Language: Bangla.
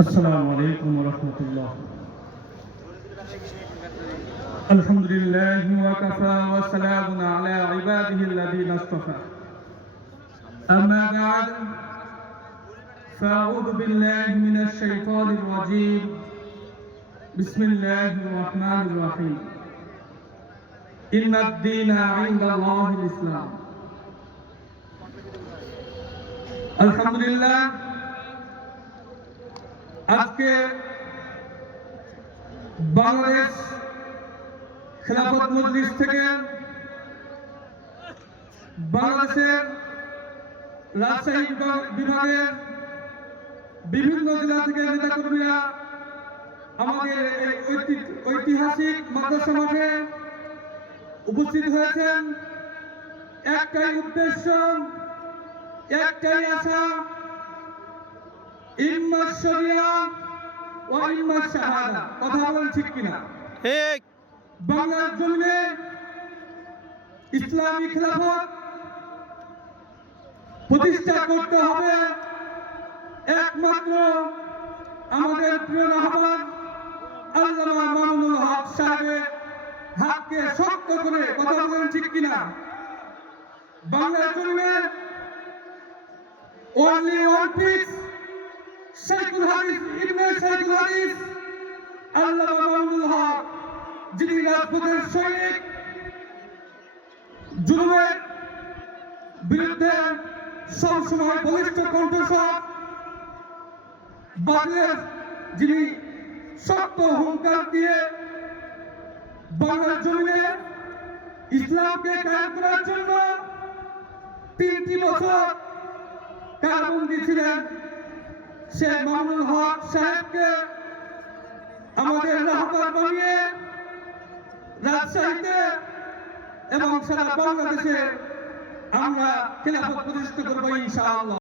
السلام عليكم ورحمة الله. الحمد لله وكفى وسلام على عباده الذين اصطفى. أما بعد فأعوذ بالله من الشيطان الرجيم. بسم الله الرحمن الرحيم. إن الدين عند الله الإسلام. الحمد لله. আজকে বাংলাদেশ খেলাফত মজলিস থেকে বাংলাদেশের রাজশাহী বিভাগের বিভিন্ন জেলা থেকে নেতাকর্মীরা আমাদের এই ঐতিহাসিক মাদ্রাসা মাঠে উপস্থিত হয়েছেন। একটাই উদ্দেশ্য, একটাই আশা, ইম্মা শরিয়া ও ইম্মা শাহাদা। কথা বলেন ঠিক কিনা? ঠিক। বাংলার জমিনে ইসলামী খেলাফত প্রতিষ্ঠা করতে হবে একমাত্র আমাদের প্রিয় রাহবার আল্লামা মামুনুল হক সাহেবের হাতকে শক্ত করে। কথা বলেন ঠিক কিনা? বাংলার জমিনে only one piece, শাইখুল হাদিস ইবনে শাইখুল হাদিস আল্লামা মামুনুল হক, যিনি রাজপথের সৈনিক, জুলুমের বিরুদ্ধে সবসময় বলিষ্ঠ কণ্ঠস্বর, বাতিলের যিনি শক্ত হুঙ্কার দিয়ে বাংলার জমিনে ইসলামকে কায়েম করার জন্য 3টি বছর কারাবন্দী ছিলেন, সে মামুনুল হক সাহেবকে আমাদের রাহবার বানিয়ে রাজশাহীতে এবং সারা বাংলাদেশে আমরা খেলাফত প্রতিষ্ঠা করবো ইনশাআল্লাহ।